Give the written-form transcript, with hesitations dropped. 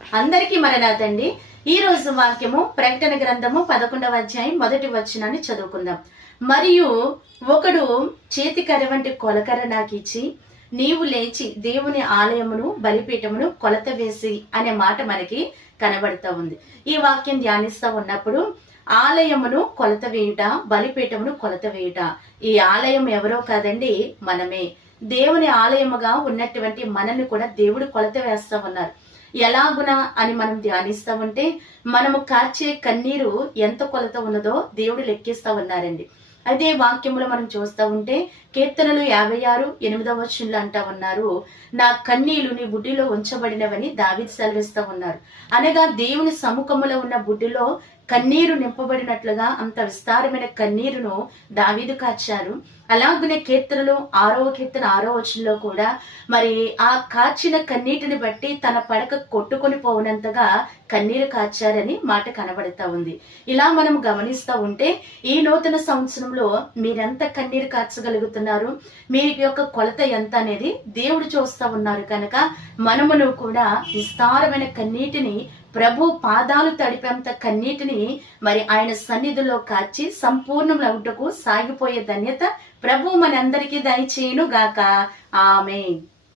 అందరికీ మరణాతండి. ఈ రోజు వాక్యము ప్రకటన గ్రంథము 11వ అధ్యాయం 1వ వచనాన్ని చదువుకుందాం. మరియు ఒకడు చేతికర్ర వంటి కొలకర్ర నాకిచ్చి, నీవు లేచి దేవుని ఆలయమును బలిపీఠమును కొలత వేసి అనే మాట మనకి కనబడుతూ ఉంది. ఈ వాక్యం ధ్యానిస్తూ ఉన్నప్పుడు ఆలయమును కొలత వేయుట, బలిపీఠమును కొలత వేయుట. ఈ ఆలయం ఎవరో కాదండి, మనమే. దేవుని ఆలయముగా ఉన్నటువంటి మనల్ని కూడా దేవుడు కొలత వేస్తా ఉన్నారు. ఎలాగునా అని మనం ధ్యానిస్తా ఉంటే మనము కార్చే కన్నీరు ఎంత కొలత ఉన్నదో దేవుడు లెక్కిస్తా ఉన్నారండి. అదే వాక్యములో మనం చూస్తా ఉంటే కీర్తనలు 56:8 వచనంలో అంటా ఉన్నారు, నా కన్నీళ్లు నీ బుడ్డిలో ఉంచబడినవని దావీదు సెలవిస్తా ఉన్నారు. అనగా దేవుని సముఖములో ఉన్న బుడ్డిలో కన్నీరు నింపబడినట్లుగా అంత విస్తారమైన కన్నీరును దావీదు కార్చారు. అలాగనే కీర్తనలు 6వ కీర్తన 6వ వచనంలో కూడా మరి ఆ కార్చిన కన్నీటిని బట్టి తన పడక కొట్టుకొని పోవునంతగా కన్నీరు కార్చారని మాట కనబడతా ఉంది. ఇలా మనం గమనిస్తూ ఉంటే ఈ నూతన సంవత్సరంలో మీరెంత కన్నీరు కార్చగలుగుతున్నారు, మీ యొక్క కొలత ఎంత అనేది దేవుడు చూస్తా ఉన్నారు. కనుక మనమును కూడా విస్తారమైన కన్నీటిని, ప్రభు పాదాలు తడిపేంత కన్నీటిని మరి ఆయన సన్నిధిలో కార్చి సంపూర్ణములవుటకు సాగిపోయే ధన్యత ప్రభు మనందరికీ దయచేయును గాక. ఆమేన్.